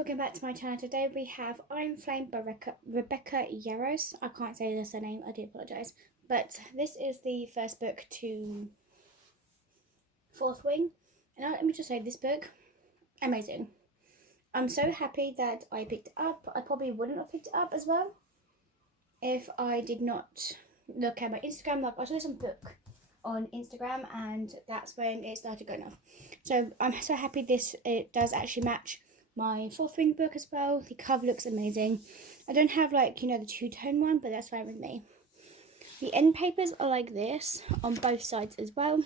welcome back to my channel. Today we have Iron Flame by Rebecca Yarros. I can't say the surname, I do apologise. But this is the first book to Fourth Wing. And let me just say, this book, amazing. I'm so happy that I picked it up. I probably wouldn't have picked it up as well if I did not look at my Instagram. Like, I saw some book on Instagram and that's when it started going off. So I'm so happy it does actually match my Fourth Wing book as well. The cover looks amazing. I don't have the two-tone one, but that's fine with me. The end papers are like this on both sides as well.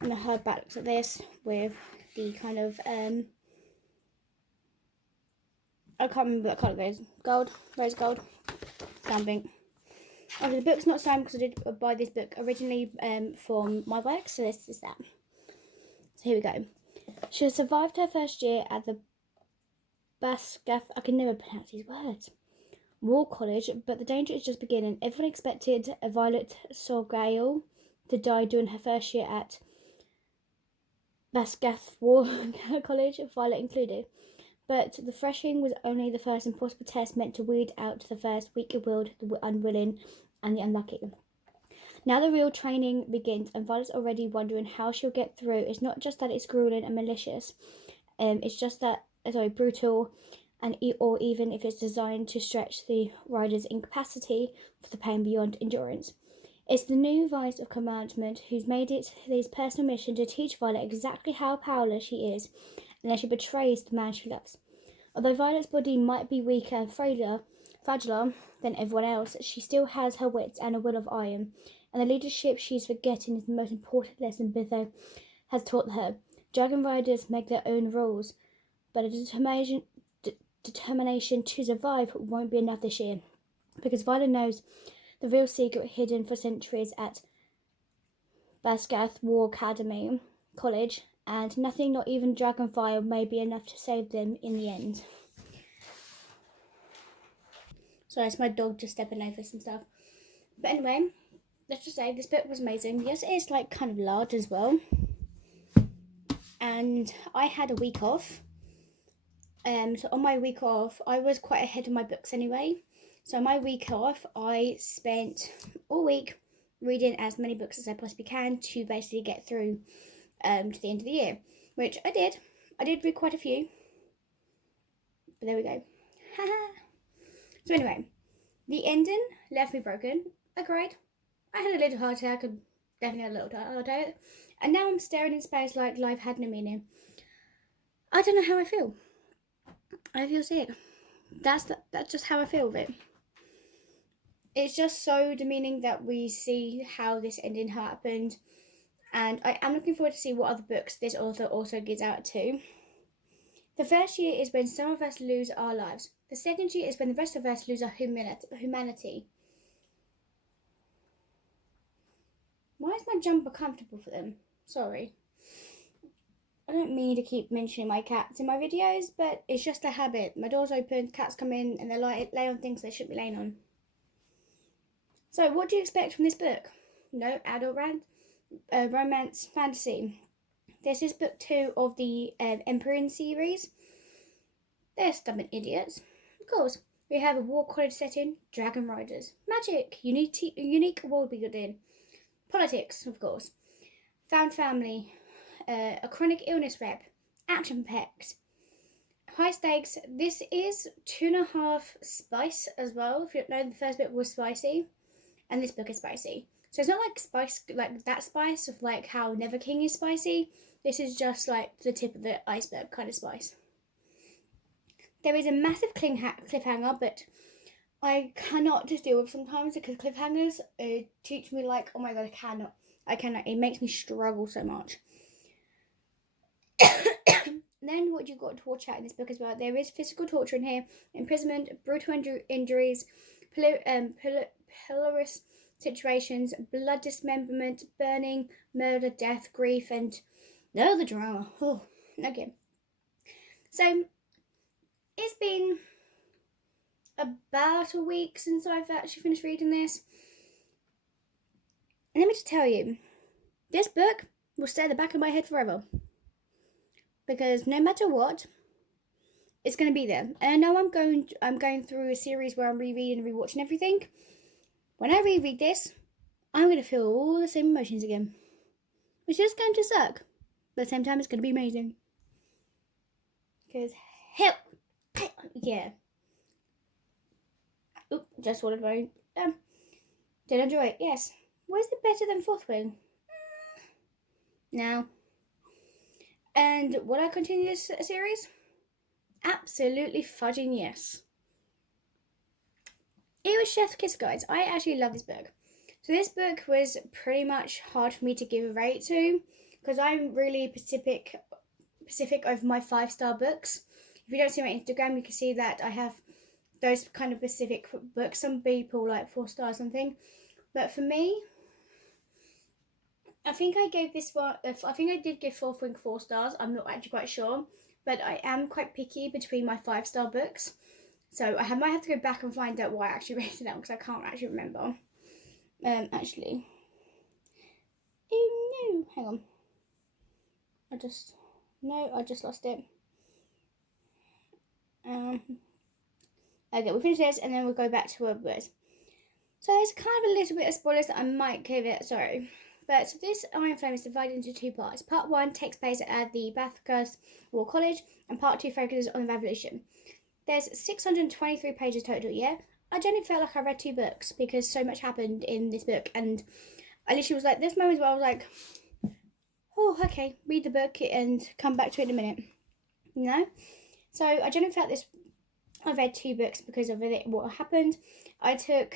And the hardback looks like this with the kind of I can't remember what colour it is. Rose gold, something. Oh, the book's not signed because I did buy this book originally from my work, so this is that. So here we go. She has survived her first year at the Basgath, I can never pronounce these words, War College, but the danger is just beginning. Everyone expected Violet Sorgale to die during her first year at Basgath War College, Violet included. But the threshing was only the first impossible test meant to weed out the first weak-willed, the unwilling, and the unlucky. Now the real training begins, and Violet's already wondering how she'll get through. It's not just that it's grueling and malicious, it's just that brutal, or even if it's designed to stretch the rider's incapacity for the pain beyond endurance. It's the new vice of commandment who's made it his personal mission to teach Violet exactly how powerless she is, unless she betrays the man she loves. Although Violet's body might be weaker and fragiler than everyone else, she still has her wits and a will of iron, and the leadership she's forgetting is the most important lesson Bitho has taught her. Dragon riders make their own rules, but a determination to survive won't be enough this year, because Violet knows the real secret hidden for centuries at Basgath War Academy College, and nothing, not even dragonfire, may be enough to save them in the end. Sorry, it's my dog just stepping over some stuff. But anyway, let's just say this book was amazing. Yes, it is kind of large as well. And I had a week off. So on my week off, I was quite ahead of my books anyway. So my week off, I spent all week reading as many books as I possibly can to basically get through to the end of the year, which I did. I did read quite a few, but there we go. So anyway, the ending left me broken. I cried. I had a little heart attack, and definitely had a little heart attack, and now I'm staring in space like life had no meaning. I don't know how I feel. I feel sick. That's just how I feel with it. It's just so demeaning that we see how this ending happened, and I am looking forward to see what other books this author also gives out to. The first year is when some of us lose our lives. The second year is when the rest of us lose our humanity. Why is my jumper comfortable for them? Sorry. I don't mean to keep mentioning my cats in my videos, but it's just a habit. My door's open, cats come in, and they lay on things they shouldn't be laying on. So, what do you expect from this book? No, adult romance fantasy. This is book 2 of the Empyrean series. They're stubborn idiots. Of course, we have a war college setting, dragon riders, magic, unique world building, politics, of course, found family, a chronic illness rep, action packed, high stakes. This is 2.5 spice as well. If you don't know, the first book was spicy, and this book is spicy. So it's not like spice, like that spice of like how Never King is spicy. This is just like the tip of the iceberg kind of spice. There is a massive cliffhanger, but I cannot just deal with sometimes because cliffhangers teach me like, oh my god, I cannot. It makes me struggle so much. Then what you've got to watch out in this book as well, there is physical torture in here, imprisonment, brutal injuries, polaris situations, blood dismemberment, burning, murder, death, grief, and no, the drama. Oh, okay. So it's been about a week since I've actually finished reading this. And let me just tell you, this book will stay at the back of my head forever. Because no matter what, it's going to be there. And I know I'm going through a series where I'm rereading and rewatching everything. When I reread this, I'm going to feel all the same emotions again, which is going to suck. But at the same time, it's going to be amazing. Because hell, yeah. Oop, just swallowed my did enjoy it, yes. Was it better than Fourth Wing? No. And would I continue this series? Absolutely fudging yes. It was Chef's Kiss, guys. I actually love this book. So this book was pretty much hard for me to give a rate to because I'm really specific over my 5-star books. If you don't see my Instagram, you can see that I have those kind of specific books. Some people like 4 stars something, but for me, I think I gave this one. I think I did give Fourth Wing 4 stars. I'm not actually quite sure, but I am quite picky between my 5-star books. So I might have to go back and find out why I actually rated that because I can't actually remember. Actually, oh no, hang on. I just lost it. Okay, we'll finish this and then we'll go back to our words. So there's kind of a little bit of spoilers that I might give it. Sorry. But so this Iron Flame is divided into 2 parts. Part 1 takes place at the Bathurst War College, and Part 2 focuses on the Revolution. There's 623 pages total, yeah? I genuinely felt like I read 2 books because so much happened in this book, and I literally was like, there's moments where I was like, oh, okay, read the book and come back to it in a minute. You know? So I genuinely felt this, I read 2 books because of it, what happened. I took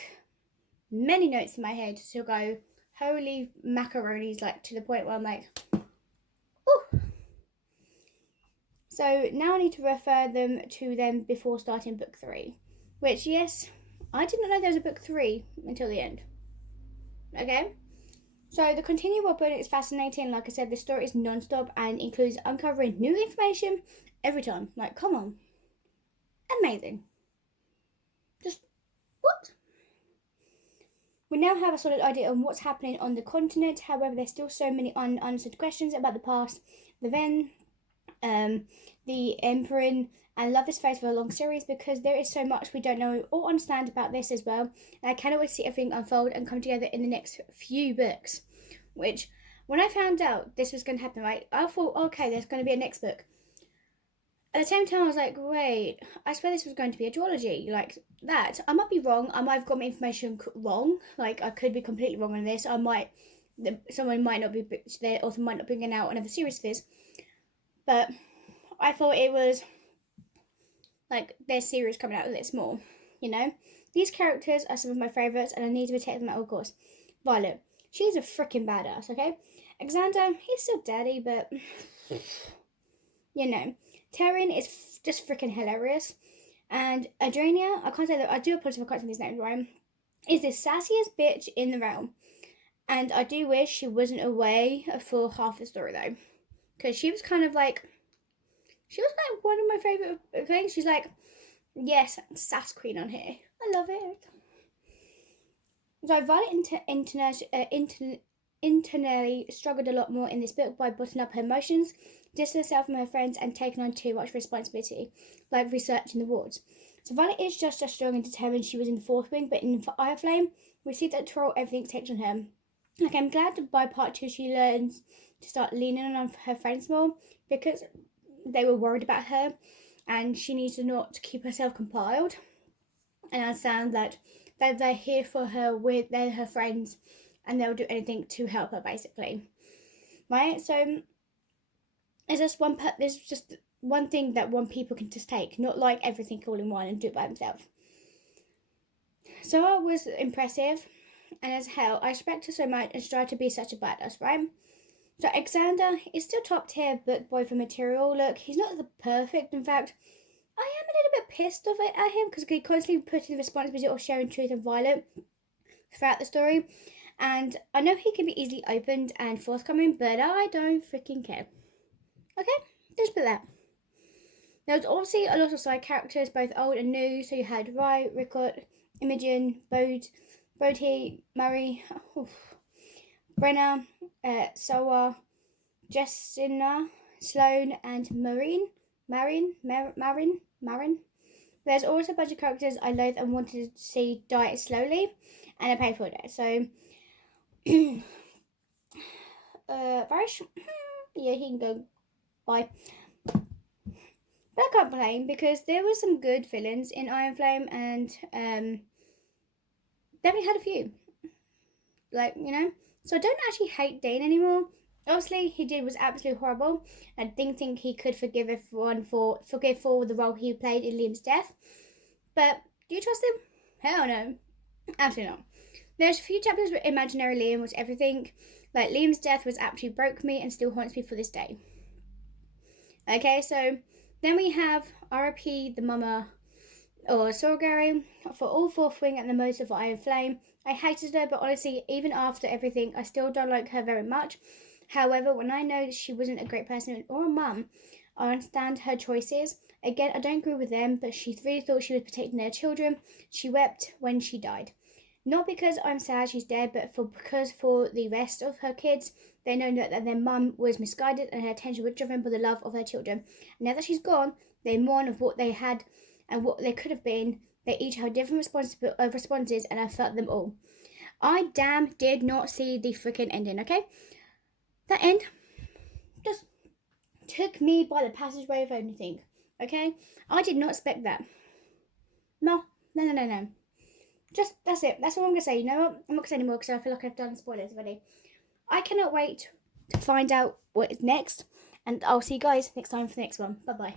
many notes in my head to go, holy macaronis, like to the point where I'm like, ooh. So now I need to refer them to them before starting book 3, which, yes, I did not know there was a book 3 until the end. Okay? So the continual book is fascinating. Like I said, the story is non-stop and includes uncovering new information every time. Like, come on. Amazing. Just, what? We now have a solid idea on what's happening on the continent. However, there's still so many unanswered questions about the past, the Ven, the Emperor, and love this phase for a long series because there is so much we don't know or understand about this as well. And I cannot wait to see everything unfold and come together in the next few books. Which, when I found out this was going to happen, right, I thought, okay, there's going to be a next book. At the same time, I was like, wait, I swear this was going to be a duology, like that. I might be wrong. I might have got my information wrong. Like, I could be completely wrong on this. Someone might not be, the author might not be bringing out another series of this. But I thought it was, like, their series coming out with this more, you know? These characters are some of my favourites, and I need to protect them at all costs. Violet, she's a freaking badass, okay? Alexander, he's still daddy, but, you know. Taryn is just freaking hilarious. And Adrenia, I can't say that, I do apologize if I can't say these names right, is the sassiest bitch in the realm. And I do wish she wasn't away for half the story though. Because she was kind of like, she was like one of my favourite things. She's like, yes, sass queen on here. I love it. So Violet internally struggled a lot more in this book by bottling up her emotions, distancing herself from her friends, and taking on too much responsibility, like researching the wards. So Violet is just as strong and determined she was in the Fourth Wing, but in Iron Flame, we see that Troll everything takes on her. Like, I'm glad that by part 2 she learns to start leaning on her friends more because they were worried about her and she needs to not keep herself compiled and understand that they're here for her, they're her friends, and they'll do anything to help her, basically. Right? So there's just one thing that one people can just take, not like everything all in one and do it by themselves. So it was impressive, and as hell, I respect her so much and strive to be such a badass, right? So Alexander is still top tier book boy for material. Look, he's not the perfect. In fact, I am a little bit pissed off at him because he constantly putting the responsibility of sharing truth and Violet throughout the story. And I know he can be easily opened and forthcoming, but I don't freaking care. Okay, just put that. There was obviously a lot of side characters, both old and new. So you had Rai, Rickard, Imogen, Bodhi, Murray, Brenna, Soa, Jessina, Sloane, and Marin. Marin. There's also a bunch of characters I loathe and wanted to see die slowly, and I pay for it. So, Varish, yeah, he can go. Bye. But I can't complain because there were some good villains in Iron Flame, and definitely had a few. Like, you know, so I don't actually hate Dane anymore. Obviously, he did was absolutely horrible. I didn't think he could forgive everyone for the role he played in Liam's death. But do you trust him? Hell no, absolutely not. There's a few chapters where imaginary Liam was everything. Like Liam's death was absolutely broke me and still haunts me for this day. Okay, so then we have R.I.P. the Mama or Sorgary for all fourth wing and the most of Iron Flame. I hated her, but honestly, even after everything, I still don't like her very much. However, when I know that she wasn't a great person or a mum, I understand her choices. Again, I don't agree with them, but she really thought she was protecting her children. She wept when she died. Not because I'm sad she's dead, but because for the rest of her kids, they know that their mum was misguided and her attention was driven by the love of their children. And now that she's gone, they mourn of what they had and what they could have been. They each have different responses, and I felt them all. I damn did not see the freaking ending, okay? That end just took me by the passageway of anything, okay? I did not expect that. No. Just, that's it. That's all I'm going to say. You know what? I'm not going to say anymore because I feel like I've done spoilers already. I cannot wait to find out what is next, and I'll see you guys next time for the next one. Bye-bye.